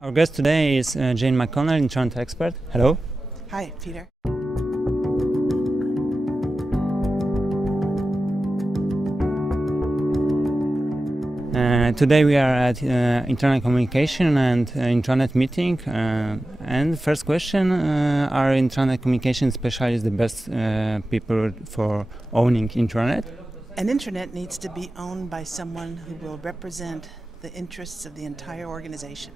Our guest today is Jane McConnell, Intranet expert. Hello. Hi, Peter. Today we are at Internet communication and Intranet meeting. And first question, are Intranet communication specialists the best people for owning Intranet? An intranet needs to be owned by someone who will represent the interests of the entire organization.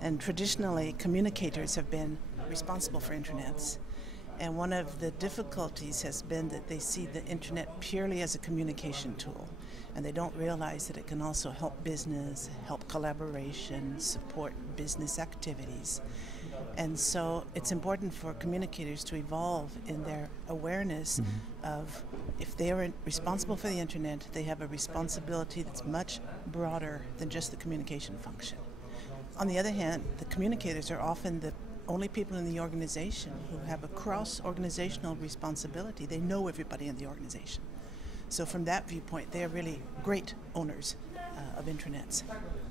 And traditionally, communicators have been responsible for intranets. And one of the difficulties has been that they see the internet purely as a communication tool. And they don't realize that it can also help business, help collaboration, support business activities. And so it's important for communicators to evolve in their awareness of if they are responsible for the internet, they have a responsibility that's much broader than just the communication function. On the other hand, the communicators are often the only people in the organization who have a cross-organizational responsibility. They know everybody in the organization. So from that viewpoint, they are really great owners of intranets.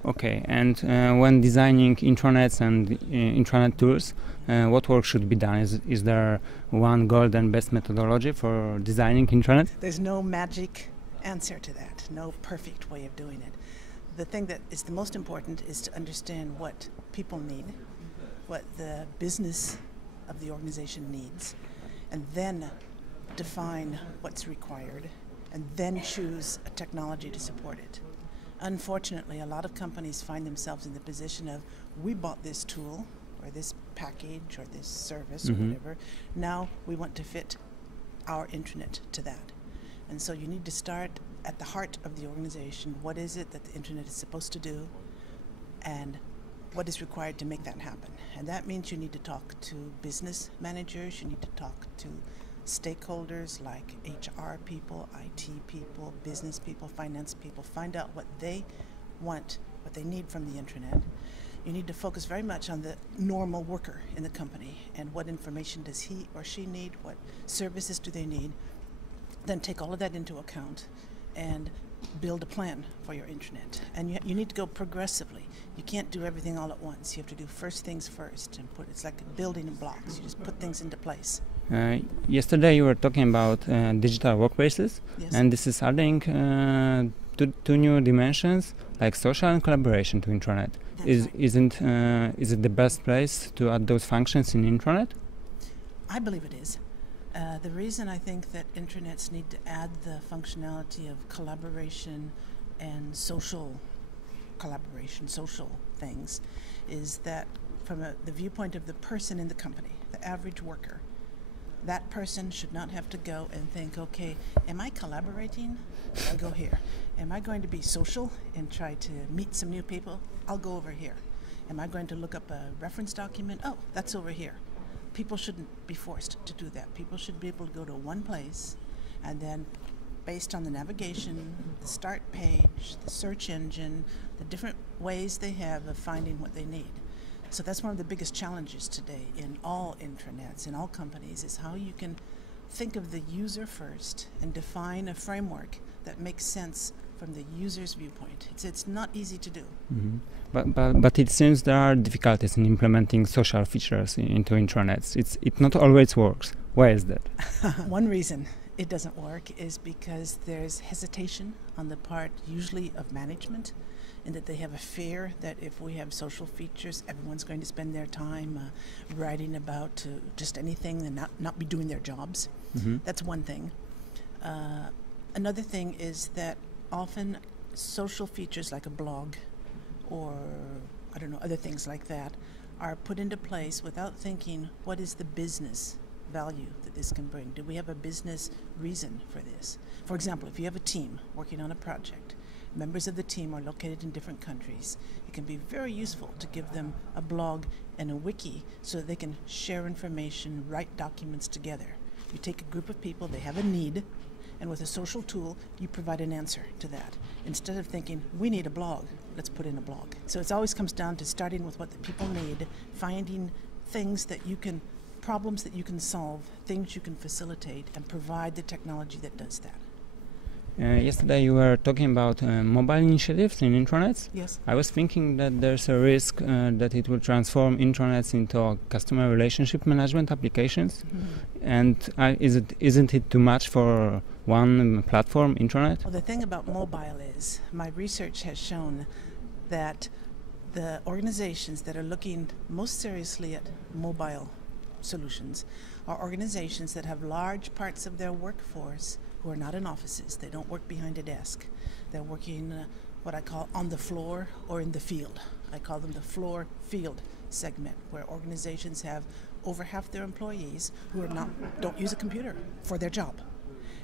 Okay, and when designing intranets and intranet tools, what work should be done? Is there one golden best methodology for designing intranet? There's no magic answer to that, no perfect way of doing it. The thing that is the most important is to understand what people need, what the business of the organization needs, and then define what's required, and then choose a technology to support it. Unfortunately, a lot of companies find themselves in the position of, we bought this tool, or this package, or this service, or whatever, now we want to fit our intranet to that. And so you need to start at the heart of the organization. What is it that the internet is supposed to do, and what is required to make that happen? And that means you need to talk to business managers, you need to talk to stakeholders like HR people, IT people, business people, finance people. Find out what they want, what they need from the internet. You need to focus very much on the normal worker in the company and what information does he or she need, what services do they need. Then take all of that into account and build a plan for your intranet. And you need to go progressively. You can't do everything all at once. You have to do first things first and it's like building blocks. You just put things into place. Yesterday you were talking about digital workplaces, yes. And this is adding two new dimensions like social and collaboration to intranet. Is it the best place to add those functions in intranet? I believe it is. The reason I think that intranets need to add the functionality of collaboration and social collaboration, social things, is that from the viewpoint of the person in the company, the average worker, that person should not have to go and think, okay, am I collaborating? I'll go here. Am I going to be social and try to meet some new people? I'll go over here. Am I going to look up a reference document? Oh, that's over here. People shouldn't be forced to do that. People should be able to go to one place and then based on the navigation, the start page, the search engine, the different ways they have of finding what they need. So that's one of the biggest challenges today in all intranets, in all companies, is how you can think of the user first and define a framework that makes sense from the user's viewpoint. It's not easy to do. But it seems there are difficulties in implementing social features into intranets. It not always works. Why is that? One reason it doesn't work is because there's hesitation on the part usually of management, and that they have a fear that if we have social features, everyone's going to spend their time writing about just anything and not be doing their jobs. That's one thing. Another thing is that often social features like a blog or, I don't know, other things like that are put into place without thinking, what is the business value that this can bring? Do we have a business reason for this? For example, if you have a team working on a project, members of the team are located in different countries, it can be very useful to give them a blog and a wiki so that they can share information, write documents together. You take a group of people, they have a need, and with a social tool, you provide an answer to that. Instead of thinking, we need a blog, let's put in a blog. So it always comes down to starting with what the people need, finding things that you can, problems that you can solve, things you can facilitate, and provide the technology that does that. Yesterday you were talking about mobile initiatives in intranets. Yes. I was thinking that there's a risk that it will transform intranets into customer relationship management applications. And isn't it too much for one platform, intranet? Well, the thing about mobile is my research has shown that the organizations that are looking most seriously at mobile solutions are organizations that have large parts of their workforce who are not in offices. They don't work behind a desk. They're working what I call on the floor or in the field. I call them the floor-field segment, where organizations have over half their employees who don't use a computer for their job.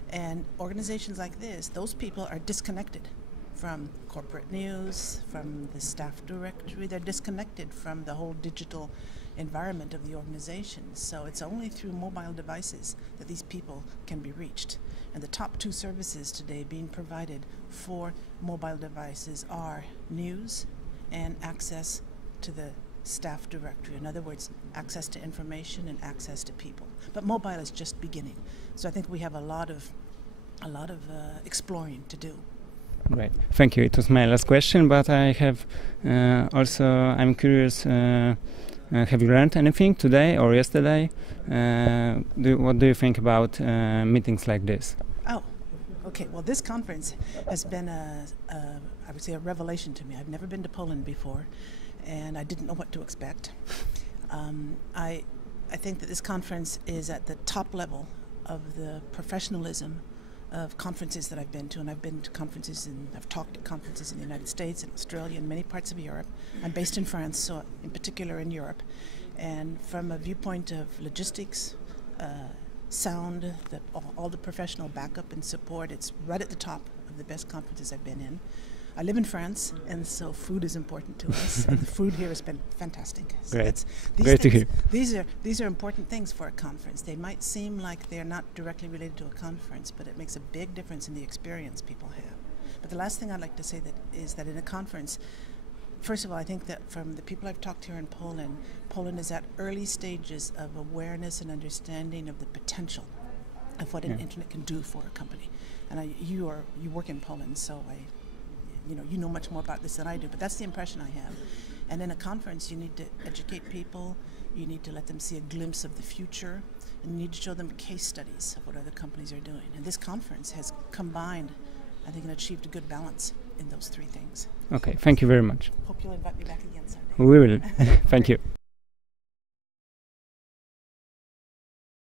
And organizations like this, those people are disconnected from corporate news, from the staff directory. They're disconnected from the whole digital environment of the organization. So it's only through mobile devices that these people can be reached. And the top two services today being provided for mobile devices are news and access to the staff directory. In other words, access to information and access to people. But mobile is just beginning. So I think we have a lot of exploring to do. Great, thank you. It was my last question, but I have I'm curious. Have you learned anything today or yesterday? What do you think about meetings like this? Oh, okay. Well, this conference has been I would say a revelation to me. I've never been to Poland before, and I didn't know what to expect. I think that this conference is at the top level of the professionalism of conferences that I've been to, and I've been to conferences and I've talked at conferences in the United States and Australia and many parts of Europe. I'm based in France, so in particular in Europe. And from a viewpoint of logistics, sound, all the professional backup and support, it's right at the top of the best conferences I've been in. I live in France, and so food is important to us, and the food here has been fantastic. So Great. Great to hear. These are important things for a conference. They might seem like they're not directly related to a conference, but it makes a big difference in the experience people have. But the last thing I'd like to say is that in a conference, first of all, I think that from the people I've talked to here in Poland, Poland is at early stages of awareness and understanding of the potential of what an internet can do for a company. And you work in Poland, so you know much more about this than I do, but that's the impression I have. And in a conference, you need to educate people, you need to let them see a glimpse of the future, and you need to show them case studies of what other companies are doing. And this conference has combined, I think, and achieved a good balance in those three things. Okay, thank you very much. Hope you'll invite me back again someday. We will. Thank you.